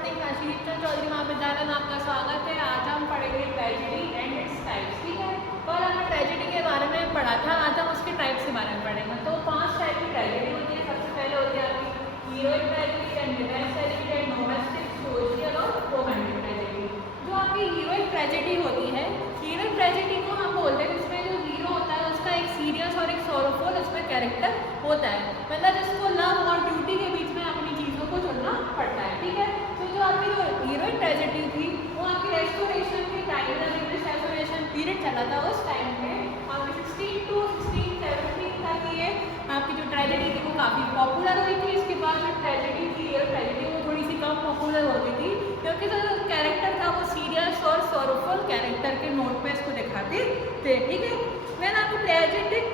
Morning, Shrichandra Chaudhary महाविद्यालय में आपका स्वागत है। आज हम पढ़ेंगे ट्रेजेडी एंड इट्स टाइप्स। ठीक है, कल हमने ट्रेजेडी के बारे में पढ़ा था, आज हम उसके टाइप्स के बारे में पढ़ेंगे। तो 5 टाइप की ट्रेजेडी होती है। सबसे पहले होती है आपकी heroic tragedy and revenge tragedy and domestic, social और रोमांटिक ट्रेजेडी। जो आपकी हीरोइक ट्रेजेडी होती है, हीरोइक ट्रेजेडी को हम बोलते हैं जिसमें जो हीरो होता है उसका एक सीरियस और एक सोरोफुल उसमें कैरेक्टर होता है, मतलब जिसको लव और ड्यूटी के बीच में अपनी चीज़ों को चुनना पड़ता है। ठीक है, तो जो आपकी जो हीरोइक ट्रेजेडी थी वो आपकी रेस्टोरेशन के टाइम, जब इंग्लिश रेस्टोरेशन पीरियड चला था उस टाइम में आपकी 16 to 1617 तक ये आपकी जो ट्रेजेडी थी वो काफ़ी पॉपुलर हुई थी। इसके बाद जो ट्रेजेडी थी, हीरो ट्रेजेडी, वो थोड़ी सी कम पॉपुलर होती थी क्योंकि जो कैरेक्टर था वो सीरियस और सोरोफुल कैरेक्टर के नोट पे इसको दिखाते थे। ठीक है, मैंने आपकी ट्रेजेडिक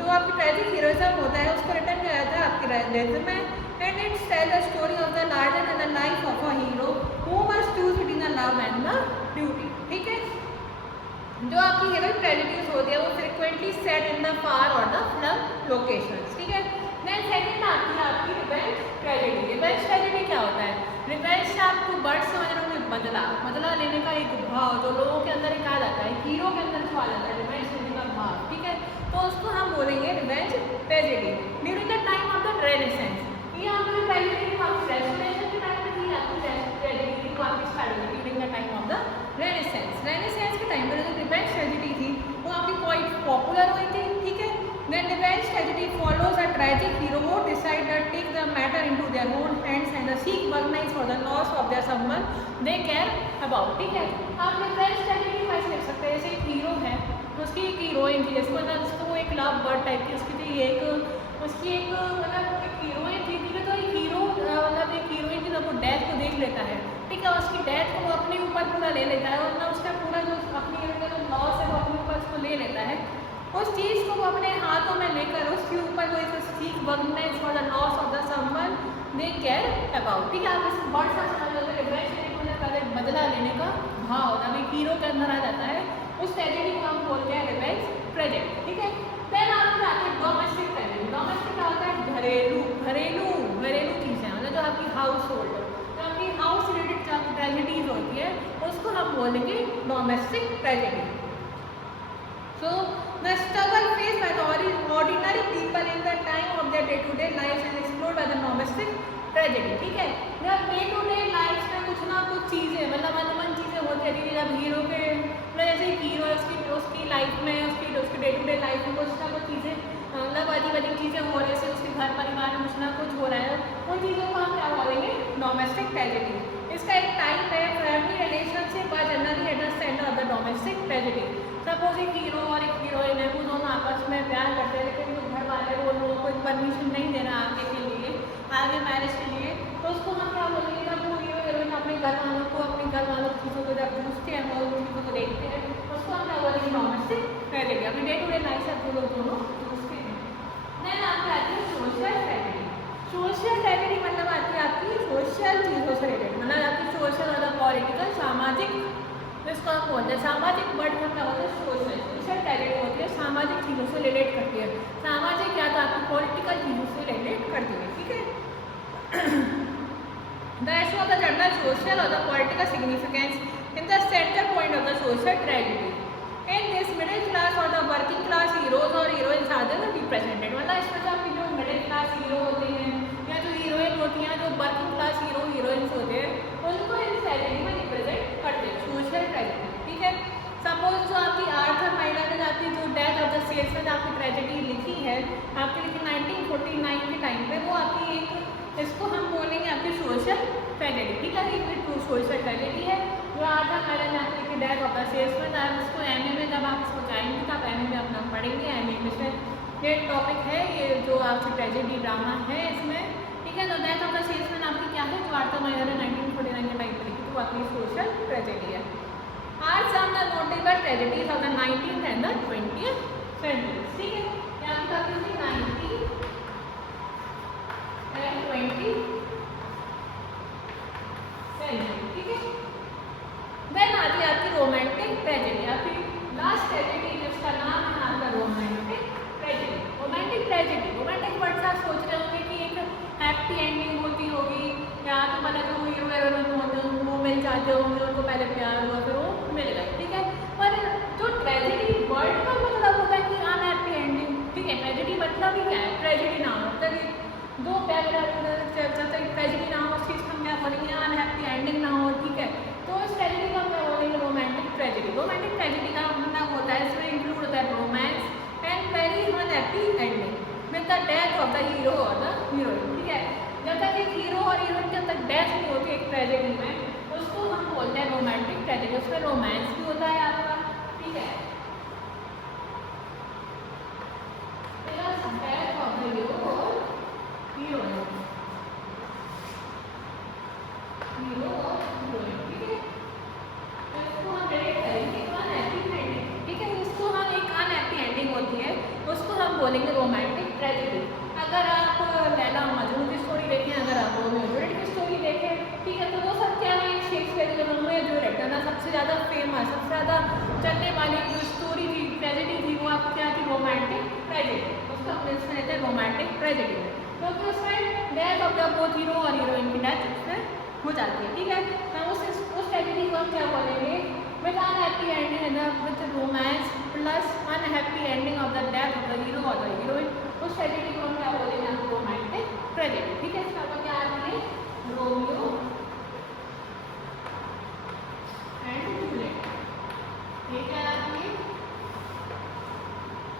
जो आपकी ट्रेजिक हीरोइज्म होता है उसको रिटर्न किया था आपकी रियलिज्म में, and it's tell the story of the larger than the life of a hero who must choose between the love and the duty. ठीक है, जो आपकी हीरोइक ट्रेजेडीज होती है वो frequently set in the far और the flood locations. ठीक है, देन सेकंड आती है आपकी रिवेंज ट्रेजेडी। रिवेंज ट्रेजेडी क्या होता है? रिवेंज से आपको वर्ड समझ रहे होंगे, बदला लेने का एक भाव जो लोगों के अंदर एक आ जाता है, हीरो के अंदर जो आ जाता है रिवेंज लेने का भाव। ठीक है, तो उसको हम बोलेंगे revenge tragedy during the time of the renaissance. ये आपकी ट्रेजेडी आपकी रेस्टोरेशन के टाइम में थी, आपकी ट्रेजेडी को आपकी स्टार्ट हुई during the time of the renaissance. Renaissance के टाइम पर जो रिवेंज ट्रेजेडी थी वो आपकी क्वाइट पॉपुलर हुई थी। ठीक है, then revenge tragedy follows a tragic hero who decide to take the matter into their own hands and seek vengeance for the loss of their someone they care about। ठीक है, आप revenge tragedy में ऐसे लिख सकते हैं, जैसे एक हीरो है, उसकी एक हीरोइन थी, जैसे मतलब उसको एक लव बर्ड टाइप की उसकी थी, एक उसकी एक मतलब एक हीरोइन थी। ठीक है, तो एक हीरो मतलब एक हीरोइन थी, जब वो डेथ को देख लेता है, ठीक है, उसकी डेथ को वो अपने ऊपर पूरा ले लेता है और ना उसका पूरा जो अपनी जो लॉस है वो अपने ऊपर उसको ले लेता है, उस चीज़ को वो अपने हाथों में लेकर उसके ऊपर वो इस seek vagueness for the loss of the someone they care about. ठीक है, आप इस वर्ड से समझ लो पहले बदला लेने का भाव तब एक हीरो के अंदर आ जाता है, उस ट्रेजेडी को हम बोलते हैं रिवेंज ट्रेजेडी। ठीक है, देन आपके आते हैं डोमेस्टिक ट्रेजेडी। डोमेस्टिक क्या होता है? घरेलू घरेलू घरेलू चीज़ें, मतलब जो आपकी हाउस होल्ड, जो आपकी हाउस रिलेटेड जो आपकी ट्रेजेडीज होती है उसको हम बोलेंगे domestic tragedy. So the struggle faced by the ordinary people in the time of their day-to-day lives is explored by the domestic tragedy। ठीक है, जब day-to-day lives में कुछ ना कुछ चीज़ें मतलब मनोमन चीज़ें होती रहती है, जब हीरो के जैसे हीरो उसकी लाइफ में उसके डे-टू-डे लाइफ में कुछ ना कुछ चीज़ें मतलब अजीब चीज़ें हो रही है, उसके घर परिवार में कुछ ना कुछ हो रहा है, उन चीज़ों को हम क्या बोलेंगे? Domestic tragedy. इसका एक टाइप है फैमिली रिलेशनशिप और generally at the centre of the domestic tragedy. Suppose एक हीरो और एक हीरोइन है, वो दोनों आपस में प्यार करते हैं, लेकिन जो घर वाले वो लोगों को परमिशन नहीं दे रहा आगे के लिए, आगे मैरिज के लिए, तो उसको हम क्या बोलेंगे? जब वो हीरो हीरोइन अपने घर वालों की चीज़ों को जब पूछते हैं, वो उन चीज़ों को देखते हैं, उसको हम क्या बोलेंगे? Domestic tragedy. अपनी डे टू डे लाइफ से वो लोग दोनों पूछते हैं। देन आपकी आती है सोशल ट्रेजेडी। सोशल ट्रेजेडी मतलब आती है आपकी सोशल चीज़ों से रिलेटेड, मतलब आपकी सोशल और पॉलिटिकल सामाजिक, जिसको आप बोलते हैं सामाजिक वर्ड का क्या होता है? सोशल। सोशल ट्रेजेडी होती है सामाजिक चीज़ों से रिलेट करती है, सामाजिक या तो आपकी पॉलिटिकल चीज़ों से रिलेट करती है। ठीक है, the issue of the general social और the political significance in the centre point of the social tragedy in this middle class और द वर्किंग क्लास हीरोज और हीरोइंस आर देयर रिप्रेजेंटेड। मतलब इसमें जो आपकी जो मिडिल क्लास हीरो होते हैं या जो हीरोइन होती हैं, जो वर्किंग क्लास हीरो हीरोइंस होते हैं, उनको इस ट्रेजेडी में रिप्रेजेंट करते हैं, सोशल ट्रेजेडी। ठीक है, सपोज जो आपकी आर्थर माइला में आपकी जो डेथ ऑफ द सेल्समैन आपकी ट्रेजेडी लिखी है, आपकी लिखी 1949 के टाइम पे, वो आपकी एक इसको हम बोलेंगे आपकी सोशल ट्रेजेडी। ठीक है, ये सोशल ट्रेजेडी है जो आर्थर माइला ने आपकी लिखी डेथ ऑफ द सेल्समैन। आप इसको एमए में जब आप इसको जाएंगे तो आप एमए में अपना पढ़ेंगे, एमए में ये टॉपिक है, ये जो आपकी ट्रेजेडी ड्रामा है इसमें। ठीक है, तो डेथ ऑफ द सेल्समैन आपकी क्या है? जो आर्थर माइला ने 1949 के टाइम पे लिखी थी, वो आपकी सोशल ट्रेजेडी है। Are some the notable tragedies of the 19th and the 20th century। ठीक है, यहाँ पर आपकी 19 and 20 century। ठीक है, देन आती है आपकी रोमांटिक ट्रेजेडी। आपकी लास्ट ट्रेजेडी जिसका नाम है आपका romantic tragedy. Romantic tragedy, romantic word से आप सोच रहे होंगे कि एक हैप्पी एंडिंग होती होगी या तो मतलब जो हीरो हीरोइन जो होंगे उनको पहले प्यार हुआ, फिर वो मिल गए, ठीक है। पर जो ट्रेजेडी वर्ड का मतलब होता है कि अनहैप्पी एंडिंग, ठीक है। ट्रेजेडी मतलब ही क्या है, ट्रेजेडी नाम होता है दो प्यार चर्चा ट्रेजेडी नाम, उस चीज़ का हम क्या बोलेंगे, अनहैप्पी एंडिंग ना हो, ठीक है। तो इस ट्रेजेडी का क्या बोलेंगे, रोमांटिक ट्रेजेडी। रोमांटिक ट्रेजेडी का मतलब होता है, इसमें इंक्लूड होता है romance and very unhappy ending with the death of the hero और द हीरोइन, ठीक है। जब तक एक हीरो और हीरोइन जब तक डेथ नहीं होती एक ट्रेजेडी में, उसको हम बोलते हैं रोमांटिक ट्रेजेडी। उसमें रोमांस भी होता है आपका, ठीक है। डेथ ऑफ द हीरो और हीरोइन, हीरो और हीरोइन, ठीक है। तो इसको हम डायरेक्ट करेंगे अनहैप्पी एंडिंग, ठीक है। इसको हम एक अनहैप्पी एंडिंग होती है उसको हम बोलेंगे रोमांटिक ट्रेजेडी। अगर आप लैला मजनू की स्टोरी देखें, अगर आप रोमियो जूलियट की स्टोरी देखें, ठीक है, तो वो सब क्या है, शेक्सपियर के रोमियो जूलियट ना सबसे ज़्यादा फेमस, सबसे ज़्यादा चलने वाली जो स्टोरी थी, ट्रेजेडी थी, वो आपको क्या थी, रोमांटिक ट्रेजेडी। उसको हम इसमें लेते हैं रोमांटिक ट्रेजेडी, क्योंकि उसमें death of the both hero और हीरोइन की डेथ उसमें हो जाती है, ठीक है। तो उस ट्रेजेडी को हम क्या बोलेंगे, with unhappy ending with romance plus unhappy ending of the death of the hero और द हीरोइन, उस ट्रेजेडी को हम क्या बोलेंगे, रोमांटिक ट्रेजेडी, ठीक है। इसका क्या आती है, रोमियो एंड जूलियट, ये क्या आती है,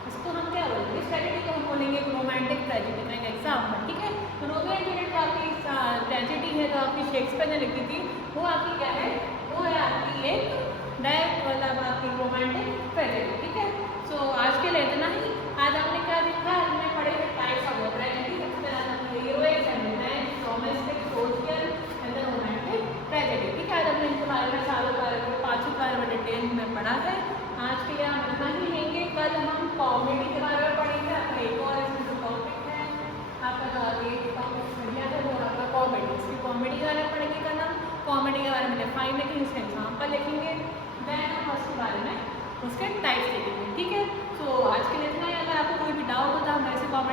इसको हम क्या बोलेंगे, इस ट्रेजेडी को हम बोलेंगे रोमांटिक ट्रेजेडी का एग्जाम्पल, ठीक है। तो रोमियो एंड जूलियट आपकी ट्रेजेडी है जो आपकी शेक्सपियर ने लिखी थी, वो आपकी क्या है, वो है आपकी एक डायरेक्ट मतलब आपकी रोमांटिक ट्रेजेडी, ठीक है। सो आज के लिए इतना ही। आज हमने क्या देखा, हमने पढ़े थे टाइप्स ऑफ ट्रेजेडी, सबसे पहले heroic and romance, domestic, social and the romantic tragedy, ठीक है। आज हमने इनके बारे में चारों बारे में पांचों बारे में डिटेल में पढ़ा है। आज के लिए हम इतना ही लेंगे। कल हम कॉमेडी के बारे में पढ़ेंगे। आपका एक और इसमें जो टॉपिक है आपका जो आगे टॉपिक बढ़िया था वो आपका कॉमेडी, इसकी कॉमेडी के बारे में पढ़ेंगे। कल हम कॉमेडी के बारे में डिफाइन लिखेंगे, उसके एग्जाम्पल लिखेंगे, देन हम उसके बारे में उसके टाइप्स लिखेंगे, ठीक है। सो आज के लिए इतना ही। अगर आपको कोई भी डाउट होता है हम ऐसे कॉमेडी